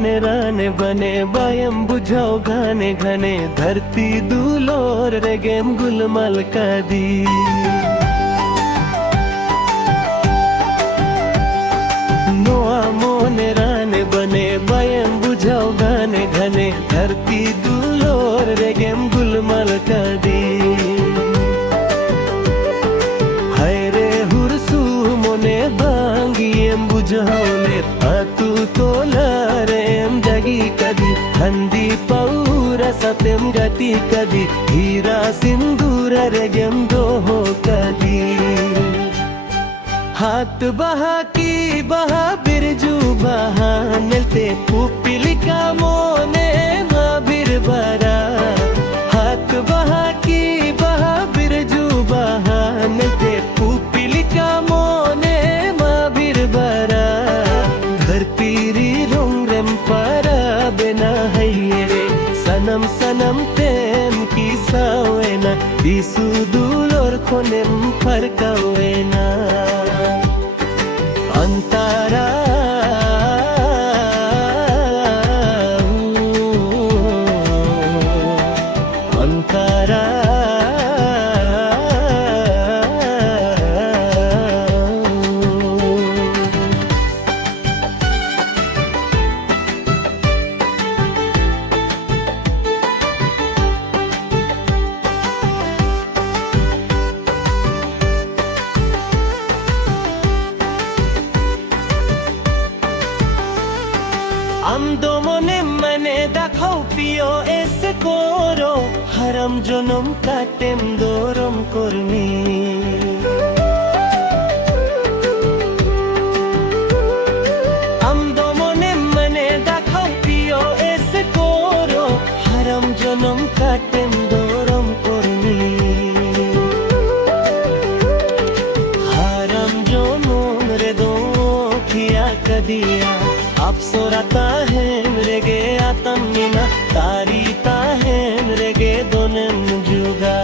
मोने राने बने बायम बुझाओ घने घने धरती दूलोर रे गेम गुलमल का दी नोआ मोने राने बने बायम बुझाओ घने घने धरती दूलोर रे गेम गुलमल का दी बुझाओले तू तोलारेम जगी कदी हंदी पौरा सत्यम गति कदी हीरा सिंदूर रेगेम दोहो कदी हाथ बहा की बहा बिरजू बहा नलते पुपिलिका मोने माबिर बरा हाथ बहा की बहा बिरजू बहा नलते पुपिलिका मोने माबिर बरा सनम सनम तेम की सावेना बिसु दूलोर खोनेम फरकावेना अंतारा अंतारा আমদো মনে মানে দেখাও প্রিয় এসে করো হারাম জনম কাটেম দরম কর্মী আমদো মনে মানে দেখাও প্রিয় এসে করো হারাম জনম কাটেম দরম কর্মী হারাম জনম রে দো খিয়া কদিয়া अप्सराता है रेगे आतम मीना तारीता है रेगे दोनम जुगा